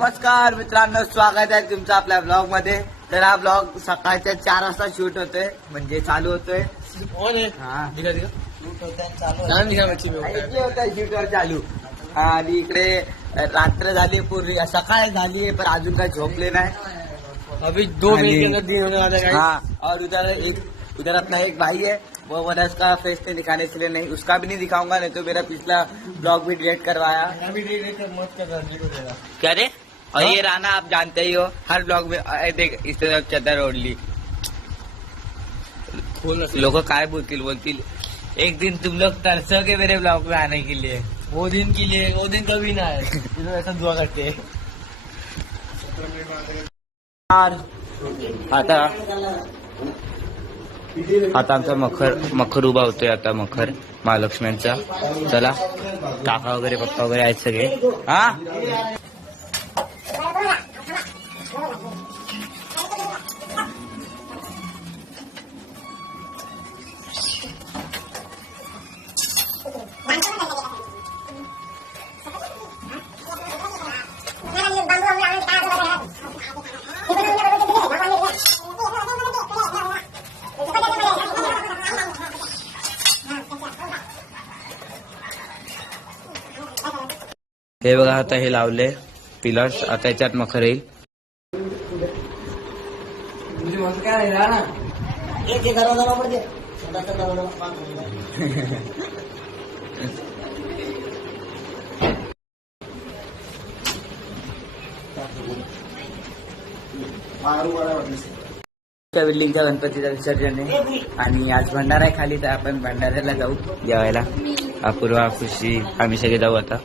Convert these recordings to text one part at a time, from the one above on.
नमस्कार मित्रांनो, स्वागत आहे तुमचं आपल्या ब्लॉग मध्ये. तर हा ब्लॉग सकाळच्या 4 वाजता शूट होतोय, म्हणजे चालू होतोय. शूटवर चालू. आणि इकडे रात्र झाली, पूर्वी सकाळ झाली पण अजून काही झोपले नाही. अभी 2 मिनट के अंदर दिन होने वाला है। हाँ, और उधर अपना एक भाई है, वो मनस का फेस नहीं दिखाने के लिए नहीं, उसका भी नहीं दिखाऊंगा, नहीं तो मेरा पिछला ब्लॉग भी डिलीट करवाया. क्या रे? और ये राना आप जानते ही हो, हर ब्लॉग में देख इस तरह चादर ओढ़ ली. लोग काय बोलतील एक दिन तुम लोग तरसोगे मेरे ब्लॉग में आने के लिए. वो दिन कभी ना है। तो ऐसा दुआ करते हैं। आता आमचा मखर उभा होतोय. आता मखर महालक्ष्म्यांचा. चला, काका वगैरे पप्पा वगैरे आहेत सगळे. हा, हे बघा, आता हे लावले पिलर्स. आता याच्यात मखर येईल. बिल्डिंगच्या गणपतीचं विसर्जन आहे आणि आज भंडारा आहे खाली, तर आपण भंडाऱ्याला जाऊ जेवायला. अपूर्वा, खुशी, आम्ही सगळे जाऊ आता.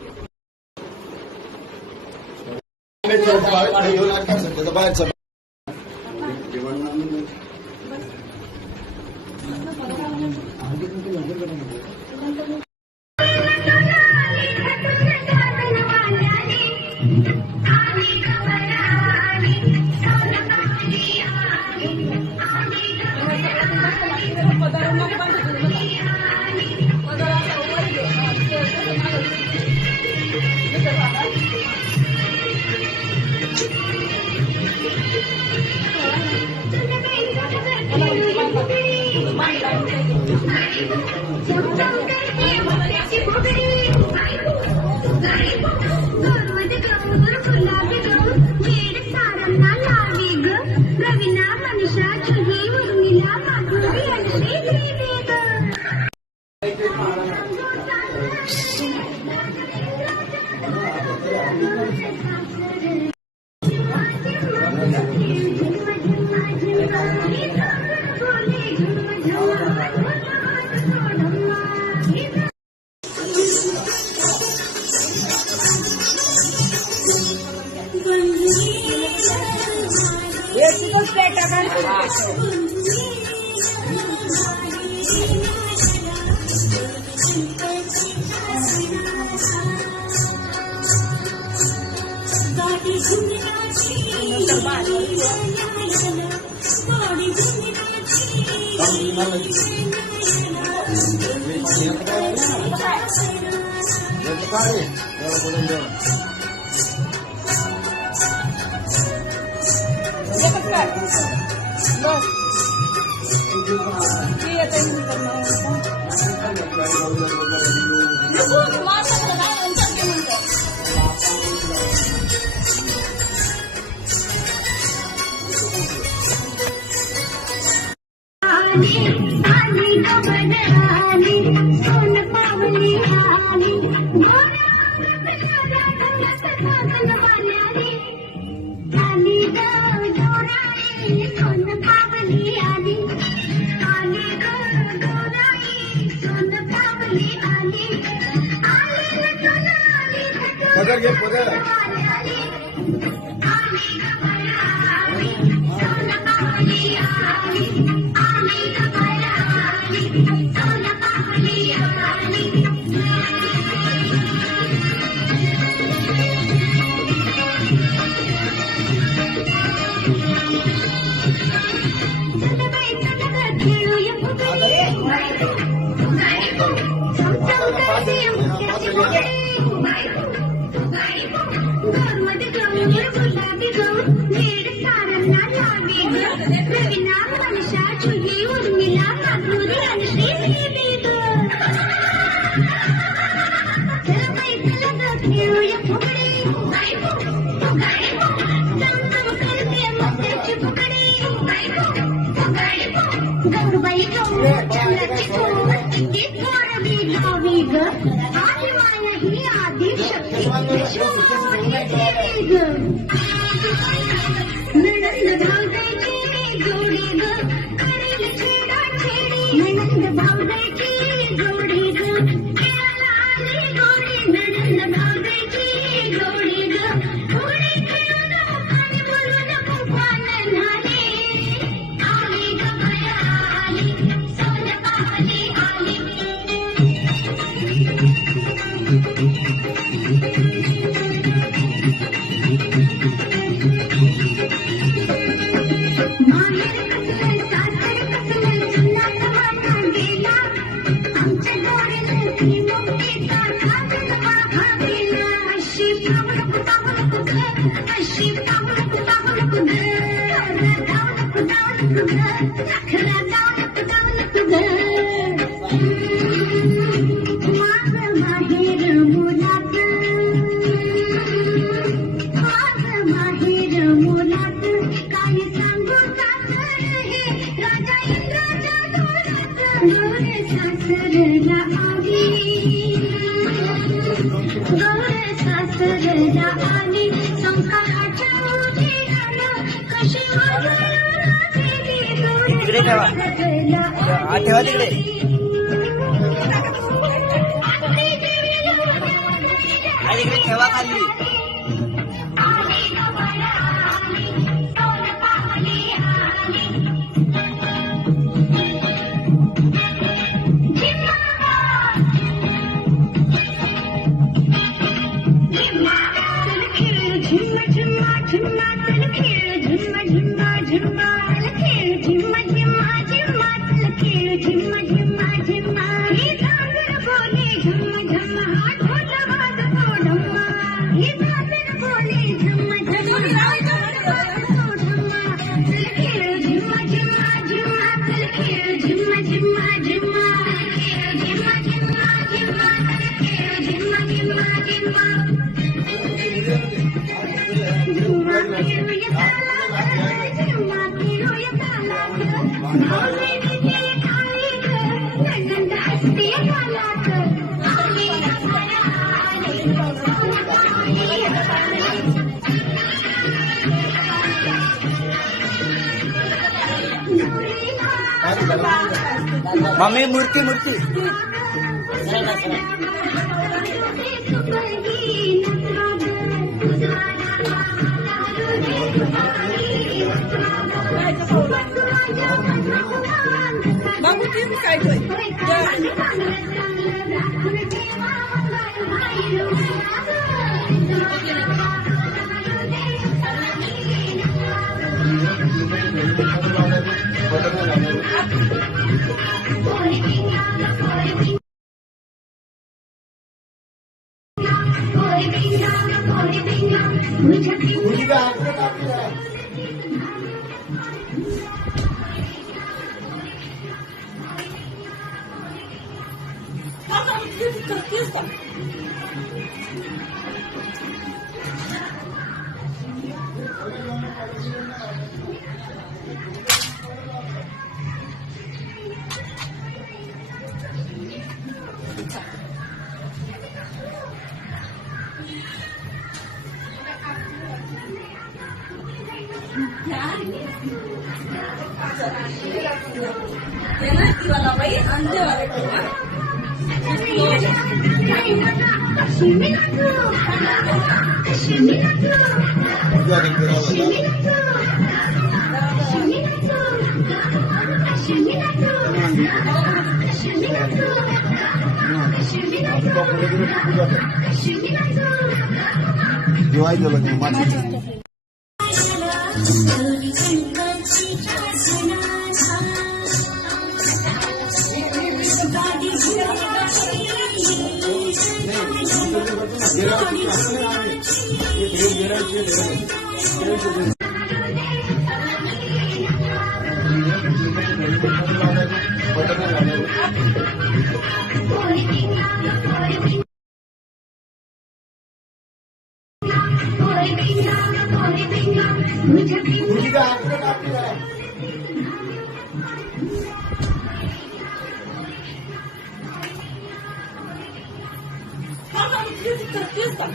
मध्ये तिकडे ठेवा ठेवा तिकडे तिकडे ठेवा खाली मम्मी मूर्ती मूर्ती बाबू तीन काय करतेस का?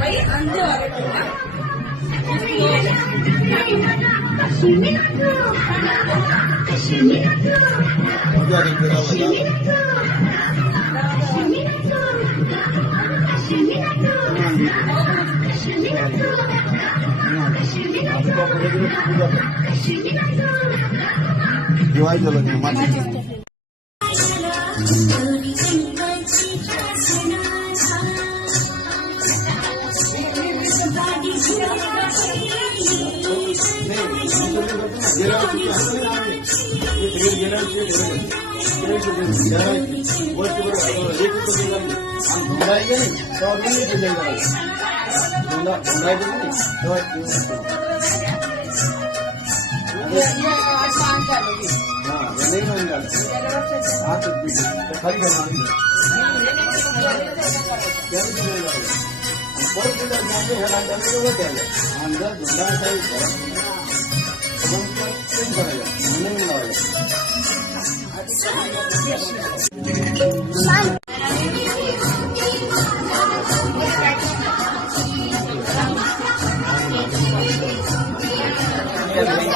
बाई अंधे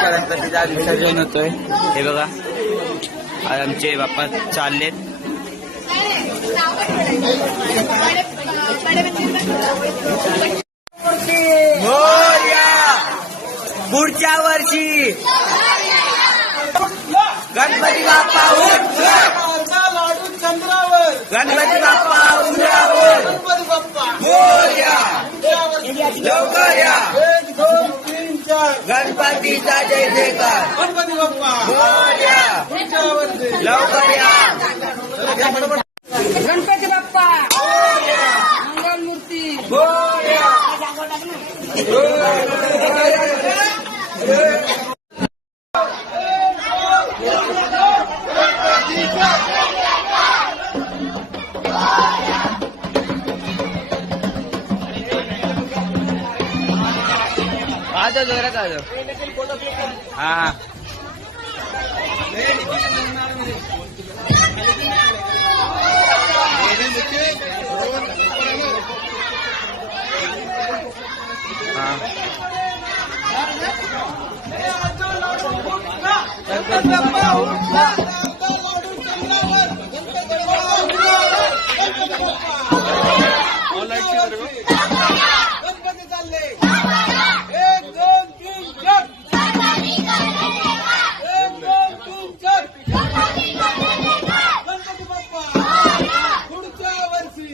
गणपतीचा विसर्जन होतोय. हे बघा आज आमचे बाप्पा चाललेत. पुढच्या वर्षी गणपती बाप्पा लाडू चंद्रावर, गणपती बाप्पा उंबरावर, गणपती बाप्पा मोरया, लवकर या, 1 2 3 4 गणपतीचा जय जयकार, गणपती बाप्पा मोरया, पुढच्या वर्षी लवकर या, गणपती बाप्पा मंगलमूर्ती मोरया. आजो जोरात आजो. हा हा गणपती चालले 1 2 3 4 1 2 3 4 गणपती बाप्पा पुढच्या वर्षी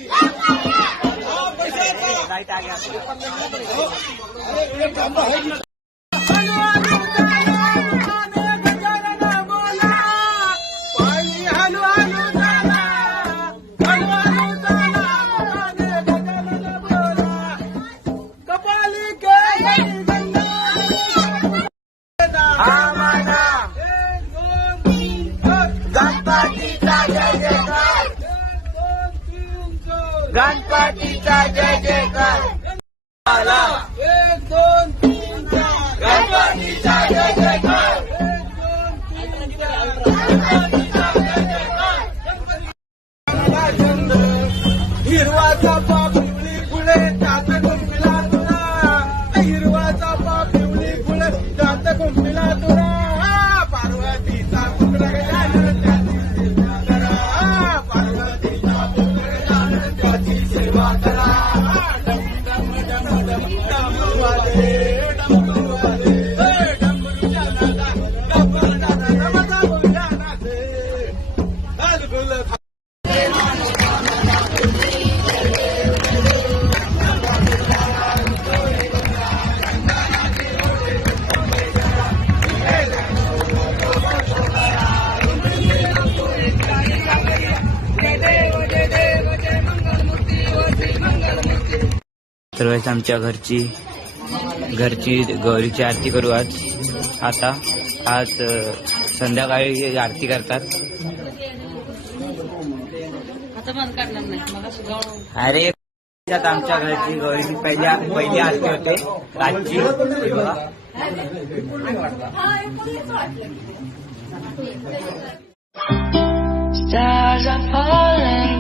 गणपतीचा जय जयकार, 1 2 3 4 गणपतीचा जय जयकार, 1 2 3 4 हिरवा चापा पिवळी फुले दात कुंपीला तुला, हिरवा चापा पिवळी फुले दात कुंपीला तुला, पार्वतीचा पुत्र पार्वतीचा पुत्र त्याची सेवा करा. डमरू वाले डमरू वाले डमरूच्या नादात डबर दादा नाचे अलगुल. तर आमच्या घरची घरची गौरीची आरती करू आज संध्याकाळी आरती करतात. आता बंद करणार नाही मग अरे त्यात आमच्या घरची गौरीची पहिली आरती होते रातची. हे बघा. Stars are falling